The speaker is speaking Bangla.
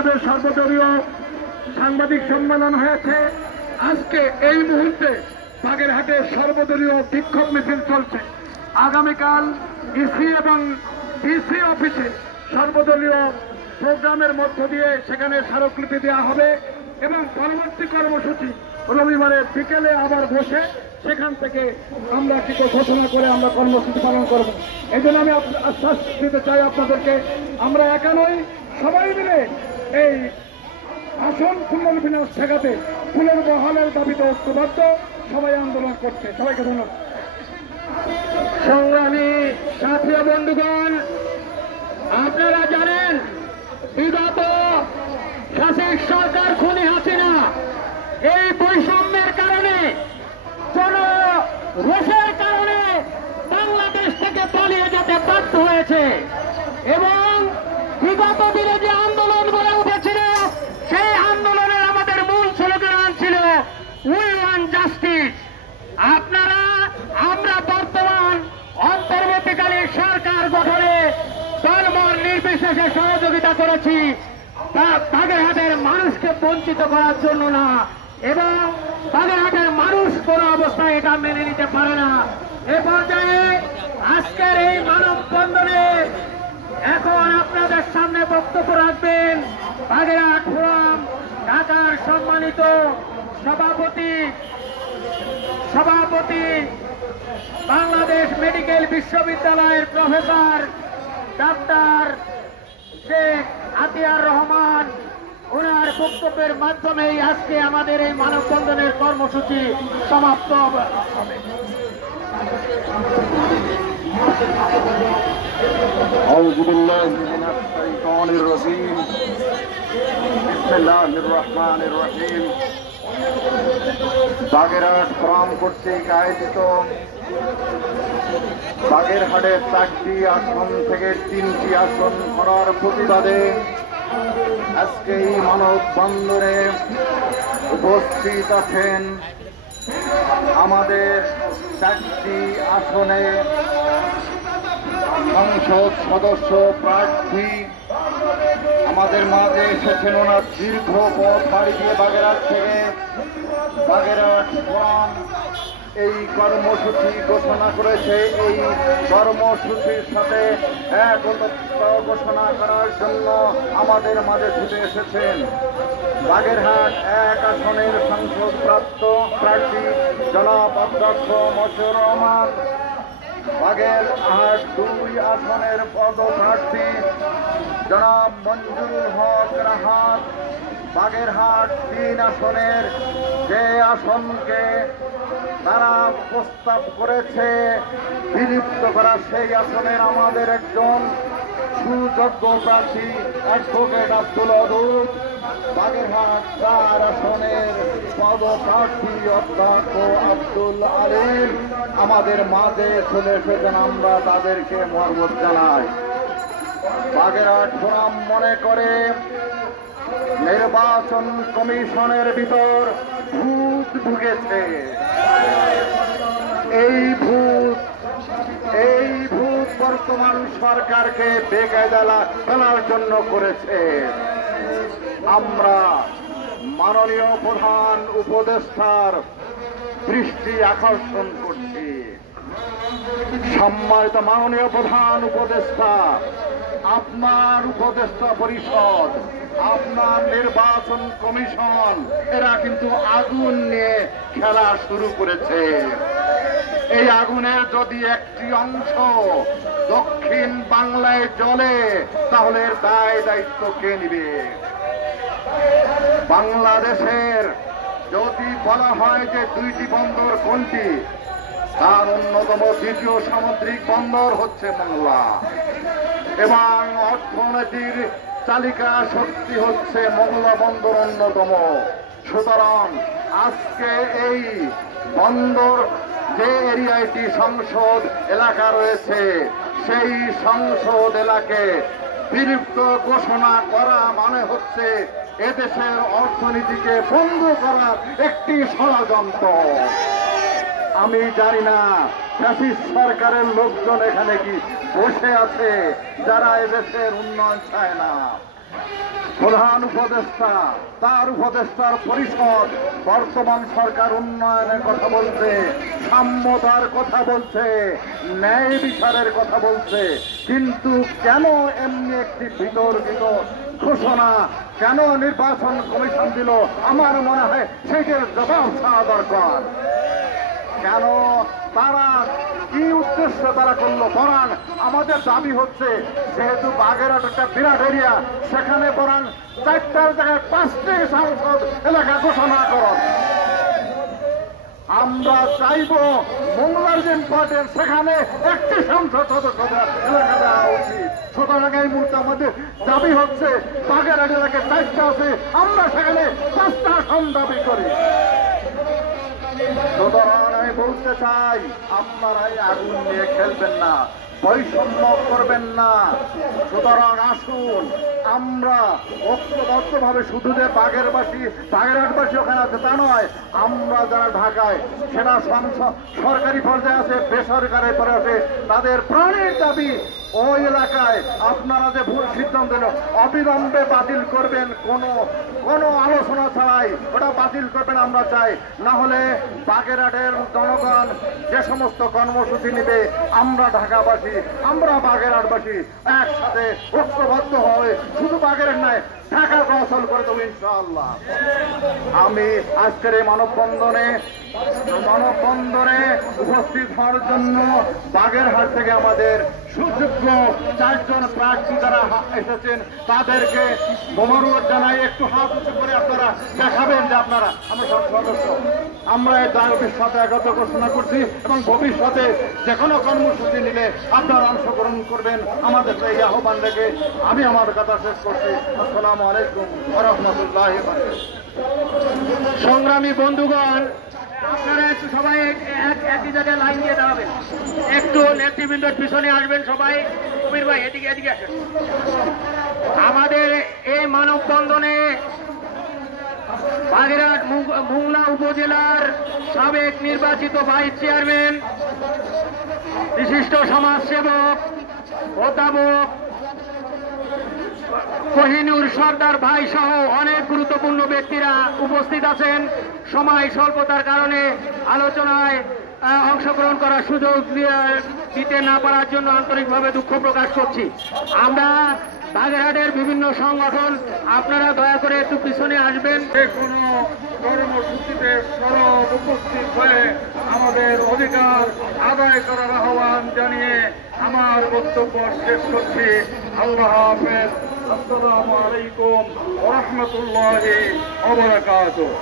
বাংলাদেশ সর্বদলীয় সাংবাদিক সম্মেলন হয়েছে। আজকে এই মুহূর্তে বাগেরহাটে সর্বদলীয় বিক্ষোভ মিছিল চলছে। আগামীকাল ইসি এবং ডিসি অফিসে সর্বদলীয় প্রোগ্রামের মধ্য দিয়ে সেখানে স্মারকলিপি দেওয়া হবে এবং পরবর্তী কর্মসূচি রবিবারে বিকেলে আবার বসে সেখান থেকে আমরা কিছু ঘোষণা করে আমরা কর্মসূচি পালন করব। এই জন্য আমি আশ্বাস দিতে চাই আপনাদেরকে, আমরা একা নই, সবাই মিলে এই আসন পুনর্বিন্যাস ঠেকাতে পুনর্বহালের দাবিতে ঐক্যবদ্ধ, সবাই আন্দোলন করছে। সবাইকে ধন্যবাদ। সংগ্রামী সাথী বন্ধুগণ, আপনারা জানেন বিগত শাসক সরকার খুনি হাসিনা এই বৈষম্যের কারণে, রোষের কারণে বাংলাদেশ থেকে পালিয়ে যেতে বাধ্য হয়েছে এবং বিগত দিনে যে আন্দোলন গড়ে উঠেছিল সেই আন্দোলনের আমাদের মূল স্লোগান ছিল উই ওয়ান্ট জাস্টিস। আমরা বর্তমান অন্তর্বর্তীকালীন সরকার গঠনে দলমত নির্বিশেষে সহযোগিতা করেছি, বাগেরহাটের মানুষকে বঞ্চিত করার জন্য না, এবং বাগেরহাটের মানুষ কোন অবস্থায় এটা মেনে নিতে পারে না। এ পর্যায়ে আজকের এই মানববন্ধনে এখন আপনাদের সামনে বক্তব্য রাখবেন বাগেরহাট ফোরাম ঢাকার সম্মানিত সভাপতি বাংলাদেশ মেডিকেল বিশ্ববিদ্যালয়ের প্রফেসর ডাক্তার শেখ আতিয়ার রহমান। ওনার বক্তব্যের মাধ্যমেই আজকে আমাদের এই মানববন্ধনের কর্মসূচি সমাপ্ত হবে। আউযু বিল্লাহি মিনাশ শাইতানির রাজীম। বিসমিল্লাহির রহমানির রহিম। বাগেরহাট ফোরাম কর্তৃক আয়োজিত বাগেরহাটের 4টি আসন থেকে 3টি আসন করার প্রতিবাদে আজকে এই মানববন্ধনে উপস্থিত আছেন আমাদের 4টি আসনে সংসদ সদস্য প্রার্থী। আমাদের মাঝে এসেছেন ওনার দীর্ঘ পথ পাড়ি দিয়ে বাগেরহাট থেকে। বাগেরহাট ফোরাম এই কর্মসূচি ঘোষণা করেছে। এই কর্মসূচির সাথে একত্র ঘোষণা করার জন্য আমাদের মাঝে ছুটে এসেছেন বাগেরহাট 1 আসনের সংসদ প্রার্থী জনাব অধ্যক্ষ মশিউর রহমান, বাগেরহাট 2 আসনের পদপ্রার্থী জনাব মঞ্জুরুল হক রাহাত, বাগেরহাট 3 আসনের যে আসনকে তারা প্রস্তাব করেছে বিলুপ্ত করা, সেই আসনের আমাদের একজন সুযোগ্য প্রার্থী অ্যাডভোকেট আব্দুল অদুদ, বাগেরহাট 4 আসনের পদপ্রার্থী অধ্যক্ষ আব্দুল আলিম আমাদের মাঝে চলে এসেছেন। আমরা তাদেরকে মহব্বত জানাই। বাগেরহাট ফোরাম মনে করে নির্বাচন কমিশনের ভিতর ভূত ঢুকেছে। এই ভূত বর্তমান সরকারকে বেকায়দা ফেলার জন্য করেছে। আমরা মাননীয় প্রধান উপদেষ্টার দৃষ্টি আকর্ষণ করছি। সম্মানিত মাননীয় প্রধান উপদেষ্টা, আপনার উপদেষ্টা পরিষদ, আপনার নির্বাচন কমিশন এরা কিন্তু আগুন নিয়ে খেলা শুরু করেছে। এই আগুনের যদি একটি অংশ দক্ষিণ বাংলায় জ্বলে তাহলে এর দায় দায়িত্ব কে নিবে? বাংলাদেশের যদি বলা হয় যে 2টি বন্দর কোনটি, তার অন্যতম 2য় সামুদ্রিক বন্দর হচ্ছে মোংলা এবং অর্থনীতির চালিকা শক্তি হচ্ছে মোংলা বন্দর অন্যতম। সুতরাং আজকে এই বন্দর যে এরিয়াটি সংসদ এলাকা রয়েছে সেই সংসদ এলাকাকে বিলুপ্ত ঘোষণা করা মানে হচ্ছে এদেশের অর্থনীতিকে বন্ধ করার একটি ষড়যন্ত্র। আমি জানি না ফ্যাসিস্ট সরকারের লোকজন এখানে কি বসে আছে যারা এদেশের উন্নয়ন চায় না। প্রধান উপদেষ্টা, তার উপদেষ্টার পরিষদ বর্তমান সরকার উন্নয়নের কথা বলছে, সাম্যতার কথা বলছে, ন্যায় বিচারের কথা বলছে, কিন্তু কেন এমনি একটি বিতর্কিত ঘোষণা, কেন নির্বাচন কমিশন দিল? আমার মনে হয় সেটার জবাব চাওয়া দরকার। কেন তারা কি উদ্দেশ্যে তারা করলো? বরং আমাদের দাবি হচ্ছে, যেহেতু বাগেরহাট একটা বিরাট এরিয়া, সেখানে বরং 4টার জায়গায় 5টি সংসদ এলাকা ঘোষণা করুন। আমরা চাইব মোংলার যে ইম্পর্টেন্ট, সেখানে একটি সংসদ সদস্য এলাকা দেওয়া উচিত। সুতরাং এই মুহূর্তে আমাদের দাবি হচ্ছে, বাগেরহাট এলাকায় 4টা আছে, আমরা সেখানে 5টা আসন দাবি করি। সুতরাং আমি বলতে চাই, আপনারা এই আগুন নিয়ে খেলবেন না, বৈষম্য করবেন না। সুতরাং আসুন, আমরা ঐক্যবদ্ধভাবে, শুধু যে বাগেরহাটবাসী ওখানে আছে তা নয়, আমরা যারা ঢাকায়, সেটা সরকারি পর্যায়ে আছে, বেসরকারি পরে আছে, তাদের প্রাণের দাবি ওই এলাকায় আপনারা যে ভুল সিদ্ধান্ত অবিলম্বে বাতিল করবেন, কোনো আলোচনা ছাড়াই ওটা বাতিল করবেন আমরা চাই। না হলে বাগেরহাটের জনগণ যে সমস্ত কর্মসূচি নেবে, আমরা ঢাকাবাসী, আমরা বাগেরহাটবাসী একসাথে ঐক্যবদ্ধ হয়ে শুধু বাগেরহাট নয়, ঢাকা অচল করে দেবো ইনশাআল্লাহ। আমি আজকের এই মানববন্ধনে উপস্থিত হওয়ার জন্য বাগেরহাট থেকে আমাদের সুযোগ্য 4 জন প্রার্থী যারা এসেছেন, তাদেরকে মোবারক জানাই। একটু হাত উঁচু করে আপনারা দেখাবেন যে আপনারা আমরা সব সদস্য। আমরা এই দাবির সাথে একত্র ঘোষণা করছি এবং ভবিষ্যতে যে কোনো কর্মসূচি নিলে আপনারা অংশগ্রহণ করবেন, আমাদের এই আহ্বান রেখে আমি আমার কথা শেষ করছি। আসসালামু আলাইকুম ওয়া রাহমাতুল্লাহি ওয়া বারাকাতুহু। সংগ্রামী বন্ধুগণ, আপনারা একটু সবাই একই জায়গায় লাইন দিয়ে দাঁড়াবেন, একটু নেতৃবৃন্দের পিছনে আসবেন সবাই। কবির ভাই এদিকে আসেন। আমাদের এই মানববন্ধনে বাগেরহাট মোংলা উপজেলার সাবেক নির্বাচিত ভাইস চেয়ারম্যান, বিশিষ্ট সমাজসেবক, অধ্যাপক কোহিনুর সর্দার ভাই সহ অনেক গুরুত্বপূর্ণ ব্যক্তিরা উপস্থিত আছেন। সময় স্বল্পতার কারণে আলোচনায় অংশগ্রহণ করার সুযোগ দিতে না পারার জন্য আন্তরিকভাবে দুঃখ প্রকাশ করছি। আমরা বাগেরহাটের বিভিন্ন সংগঠন, আপনারা দয়া করে একটু পিছনে আসবেন। যে কোনো কর্মসূচিতে সরব উপস্থিত হয়ে আমাদের অধিকার আদায় করার আহ্বান জানিয়ে আমার বক্তব্য শেষ করছি। আল্লাহ হাফেজ। আসসালামু আলাইকুম ওয়া রাহমাতুল্লাহি ওয়া বারাকাতুহু।